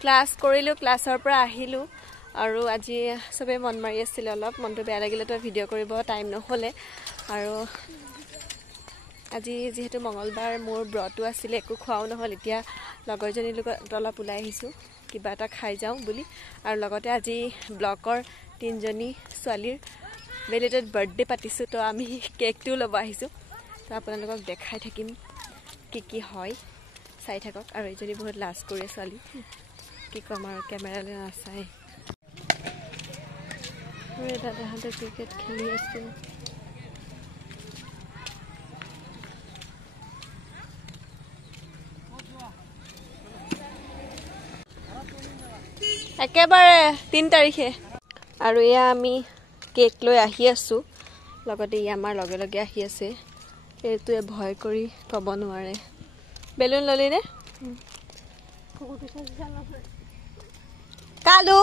Class কৰিলোঁ, ক্লাছৰ পৰা আহিলোঁ আৰু আজি চবেই মন মাৰি আছিলে, অলপ মনটো বেয়া লাগিলে তো ভিডিঅ' কৰিব টাইম নহ'লে। আৰু আজি যিহেতু মঙলবাৰ মোৰ ব্ৰতো আছিলে, একো খোৱাও নহ'ল। এতিয়া লগৰজনীৰ লগত অলপ ওলাই আহিছোঁ কিবা এটা খাই যাওঁ বুলি। আৰু লগতে আজি ব্লকৰ 3জনী ছোৱালীৰ বেলেটেড বাৰ্থডে পাতিছোঁ, তো আমি কেকটোও ল'ব আহিছোঁ। তো আপোনালোকক দেখাই থাকিম কি কি হয়, চাই থাকক। আৰু এইজনী বহুত লাজ কৰে ছোৱালী, কি ক'ম আৰু কেমেৰালৈ নাচায়। দাদাহঁতে ক্ৰিকেট খেলি আছে। একেবাৰে 3 তাৰিখে। আৰু এয়া আমি কেক লৈ আহি আছোঁ, লগতে ই আমাৰ লগে লগে আহি আছে। এইটোৱে ভয় কৰি ক'ব নোৱাৰে। বেলুন ললি নে? Kalu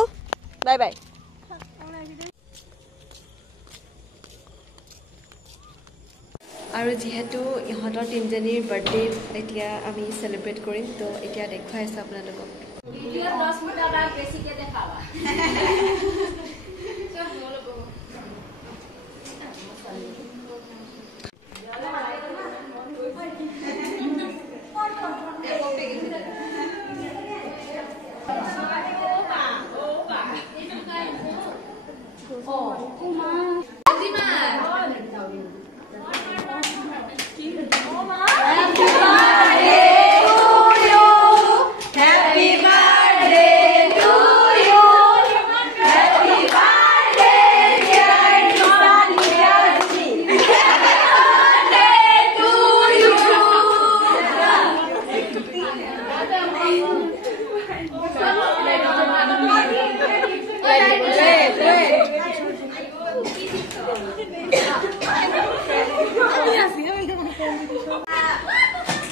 bye bye. আৰু যিহেতু ইহঁতৰ 3জনীৰ বাৰ্থডে এতিয়া আমি চেলিব্ৰেট কৰিম, তো এতিয়া দেখুৱাই আছোঁ আপোনালোকক।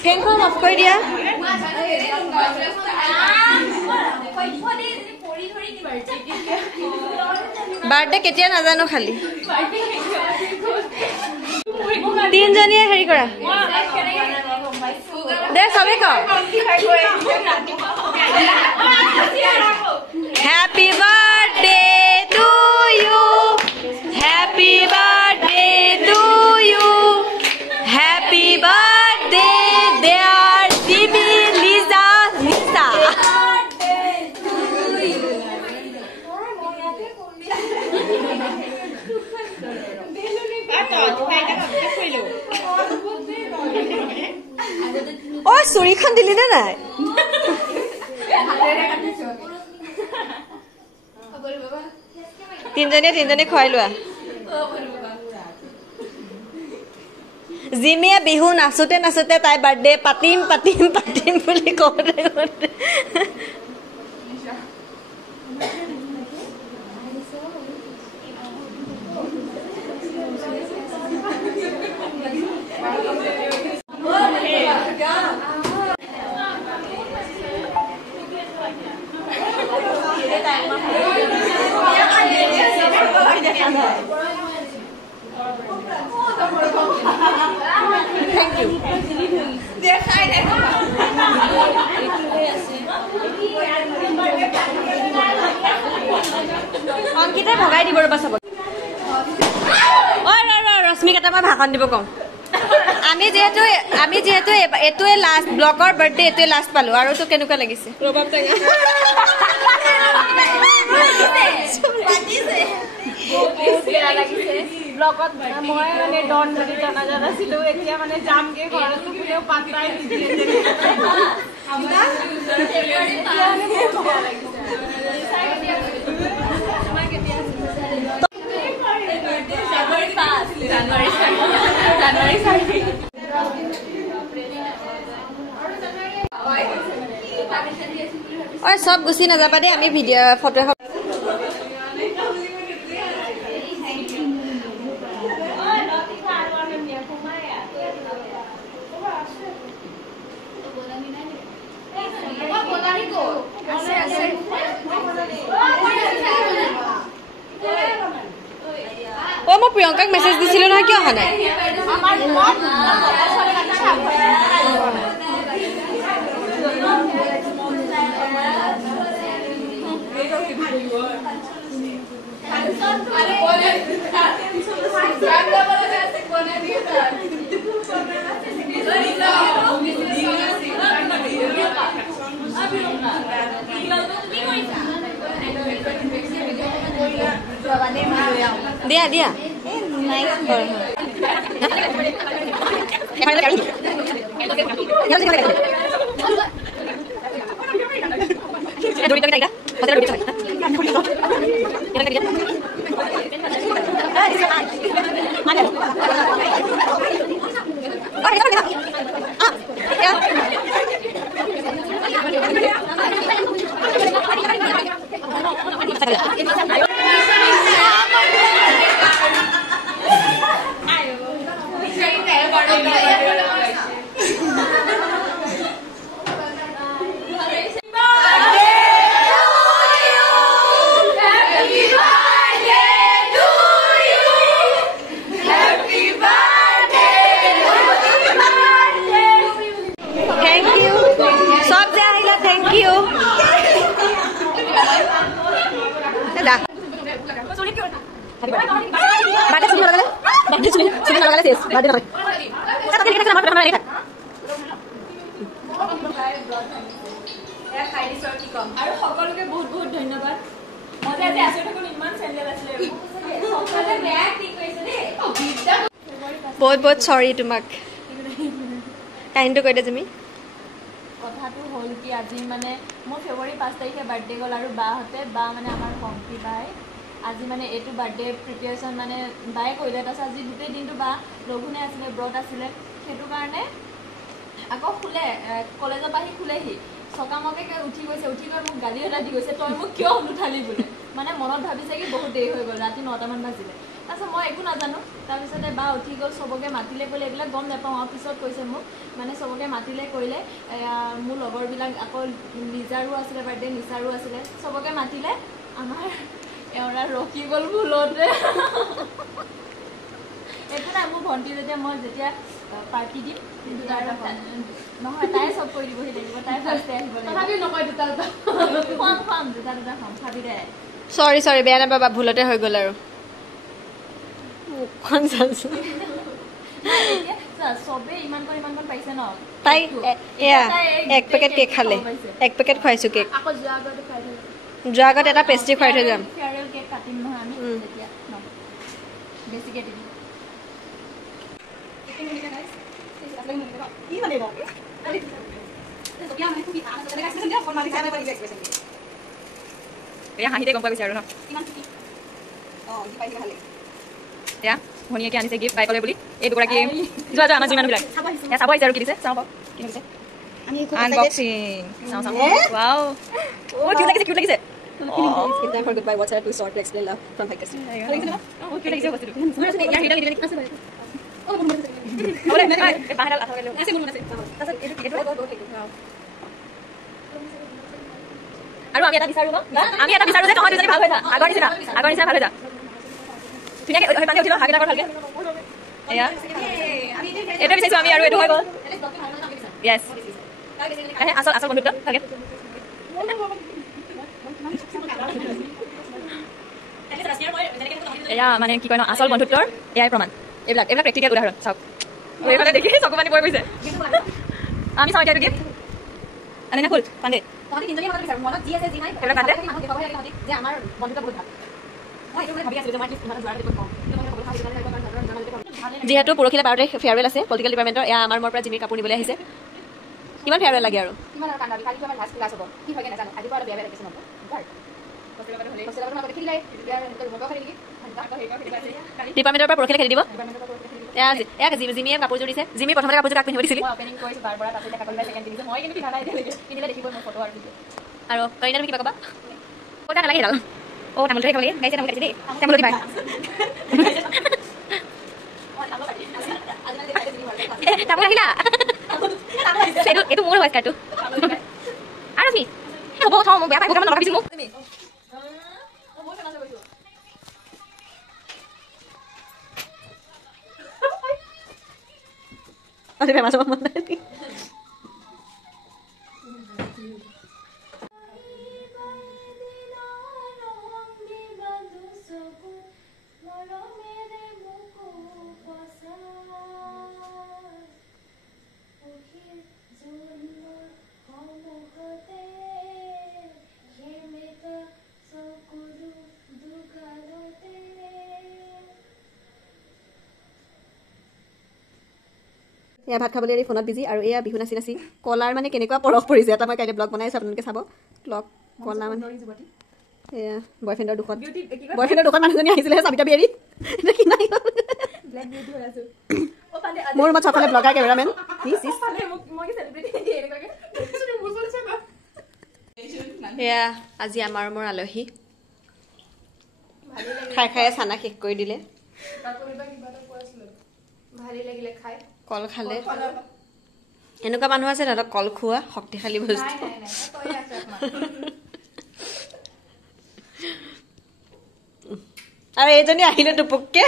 ফেনখন অফ কৰি দিয়া। বাৰ্থডে কেতিয়া নাজানো, খালি 3জনীয়ে হেৰি কৰা দে, চবেই কওঁ happy birthday to you, happy birthday to you, happy birthday dear Bibi Lisa Lisa. Oh, sorry, khan dili na nai. 3জনী খুৱাই লোৱা। জিমিয়ে বিহু নাচোতে নাচোতে তাই বাৰ্থডে পাতিম পাতিম পাতিম বুলি কওঁতে কওঁতে Thank you. অংকিতে ভগাই দিব ৰবা চাব। ৰশ্মি কেইটামান ভাষণ দিব কওঁ। আমি যিহেতু এইটোৱে লাষ্ট ব্লকৰ বাৰ্থডে, এইটোৱে লাষ্ট পালো। আৰু তো কেনেকুৱা লাগিছে? ৰবাব টেঙা ব্লকত মই মানে ডন বুলি জনা নাছিলো, এতিয়া মানে যামগে ঘৰত কোনেও পাত্তাই নিদিয়ে। সব গুচি নাযাবা দেই, আমি ভিডিঅ' ফটো এখন মই প্ৰিয়ংকাক মেছেজ দিছিলো নহয়, কিয় অহা নাই? দিয়া দিয়া বহুত বহুত সৰি তোমাক কাহিনীটো কৈ দে তুমি কথাটো হ'ল কি আজি মানে মোৰ ফেব্ৰুৱাৰী 5 তাৰিখে বাৰ্থডে গ'ল আৰু বাহঁতে বা মানে আমাৰ কম্পি বাই আজি মানে এইটো বাৰ্থডে প্ৰিপেৰেশ্যন মানে বায়ে কৰিলে তাৰপিছত আজি গোটেই দিনটো বা লঘোণে আছিলে ব্ৰত আছিলে সেইটো কাৰণে আকৌ শুলে কলেজৰ পৰা আহি শুলেহি চকামকে উঠি গৈছে উঠি গৈ মোক গালি এটা দি গৈছে তই মোক কিয় নুঠালি বোলে মানে মনত ভাবিছে কি বহুত দেৰি হৈ গ'ল ৰাতি 9টামান বাজিলে তাৰপিছত মই একো নাজানো তাৰপিছতে বা উঠি গ'ল চবকে মাতিলে কৰিলে এইবিলাক গম নাপাওঁ আৰু পিছত কৈছে মোক মানে চবকে মাতিলে কৰিলে মোৰ লগৰবিলাক আকৌ লিজাৰো আছিলে বাৰ্থডে নিচাৰো আছিলে চবকে মাতিলে আমাৰ এওঁৰা ৰখি গ'ল ভুলতে একো নাই মোৰ ভণ্টি যেতিয়া পাৰ্টি দিম নহয় তাই চব কৰি দিবহি লাগিব তাই ফাৰ্ষ্টে আহিব তথাপি নকয় দুটা খুৱাম দুটা খুৱাম খাবি দে সৰি সৰি বেয়া নাপাবা ভুলতে হৈ গ'ল আৰু চবে ইমানকণ পাইছে ন তাই এয়া এক পেকেট কেক খালে এক পেকেট খুৱাইছোঁ কেক আকৌ যোৱা আগত এটা পেষ্ট্ৰি খুৱাই থৈ যাম ফেয়াৰৱেল কেক কাটিম নহয় আমি তেতিয়া ন বেছিকৈ দিবি হাঁহিতে গম পোৱা গৈছে আৰু ন এয়া ভনীয়েকে আনিছে গিফ্ট বাই কলে বুলি এই দুগৰাকী যোৱা আমাৰ যিমান বিলাক চাব আহিছে আৰু কি দিছে চাওঁ পাওঁ কি দিছে আনবক্সিং চাওঁ চাওঁ ৱাও অ কিউট লাগিছে Time for goodbye. What's too short to explain love from my customer. Oh, cute লাগিছে বস্তুটো ইয়াৰ হিডা হিডা আছে ওলে বাহিৰত আঠা গেলো আছে মন আছে তাছত এটো আৰু আমি এটা বিচাৰো যে তহঁত দুজনী ভাল হৈ যা আগৰ নিচিনা ভাল হৈ যা ধুনীয়াকে হৈ পানী উঠিব হাগিটা কৰ ভালকে এয়া এটা বিচাৰিছো আমি আৰু এটো হৈ গ'ল ইয়েছ আসল বন্ধুত্ব ভালকে এয়া মানে কি কয় ন আসল বন্ধুত্বৰ এয়াই প্ৰমাণ এইবিলাক প্ৰেক্টিকেল উদাহৰণ চাওক এইফালে দেখি চকু পানী বৈ গৈছে আমি চাওঁ এতিয়া গিফ্ট আনি না ফুল পাণ্ডে যিহেতু পৰহিলে 12 তাৰিখ ফেয়াৰৱেল আছে পলিটিকেল ডিপাৰ্টমেণ্টৰ এয়া আমাৰ মোৰ পৰা জিমিৰ কাপোৰ নিবলৈ আহিছে কিমান ফেয়াৰৱেল লাগে আৰু ডিপাৰ্টমেণ্টৰ পৰা পৰহিলে খেলি দিব এয়া জিমিয়ে কাপোৰযোৰ দিছে জিমি প্ৰথমতে কাপোৰযোৰ কাক পিন্ধিব দিছিলি আৰু কইনা তুমি কিবা ক'বা ক'তা নালাগে দাল অ তামোল খাব লাগে গাইছে তামোল কাটিছে দেই তামোল দিবা তামোল আহিলা এইটো মোৰ হয় কাৰ্ডটো আৰু কি হ'ব থওঁ মোক বেয়া পাই ভোগামান লগাবিছিল মোক Masih kayak masuk mana tadi? এয়া ভাত খাবলৈ এৰি ফোনত বিজি আৰু এয়া বিহু নাচি নাচি কলাৰ মানে কেনেকুৱা পৰশ পৰিছে এটা মই কাইলৈ ব্লগ বনাইছোঁ আপোনালোকে চাব ব্লগ কলা মানে এয়া বয়ফ্ৰেণ্ডৰ দুখত মানুহজনী আহিছিলে চাবিতা বিয়াৰী মোৰ ৰুমত চবফালে ব্লগাৰ কেমেৰামেন এয়া আজি আমাৰ মোৰ আলহী খাই খাই চানা শেষ কৰি দিলে কল খালে এনেকুৱা মানুহ আছে তাহাঁতক কল খোৱা শক্তিশালী বস্তু আৰু এইজনী আহিলে টোপককে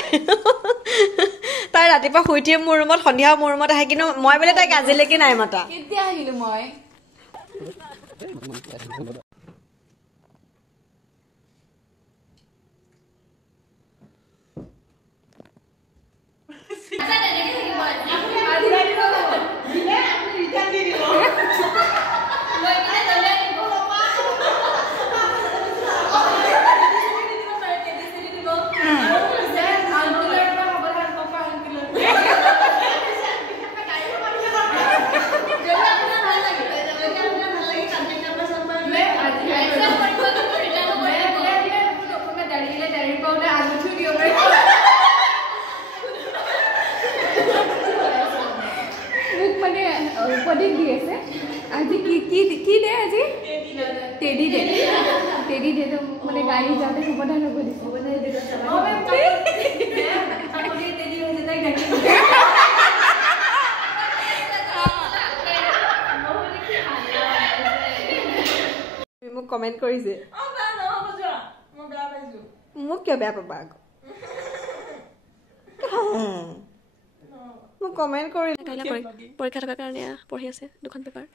তাই ৰাতিপুৱা শুই উঠিয়ে মোৰ ৰুমত সন্ধিয়া মোৰ ৰুমত আহে কিন্তু মই বোলে তাইক আজিলৈকে নাই মতা কেতিয়া আহিলো মই উপদেশ দি আছে আজি কি দে আজি টেডি দে মানে গাড়ী যাওঁতে সুবিধা ল'ব দিছে মোক কমেণ্ট কৰিছে মোক কিয় বেয়া পাবা আকৌ মোক কমেণ্ট কৰি পৰীক্ষা থকাৰ কাৰণে পঢ়ি আছে দুখন পেপাৰ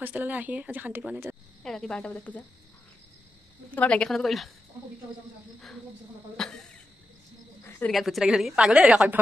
হোষ্টেললৈ আহিয়ে আজি শান্তি পোৱা নাই ৰাতি 12টা বজাত পূজা তোমাৰ ব্লেংকেটখনতো কৰিলা গাত পুচি লাগিলে নেকি পাগলে সভ্য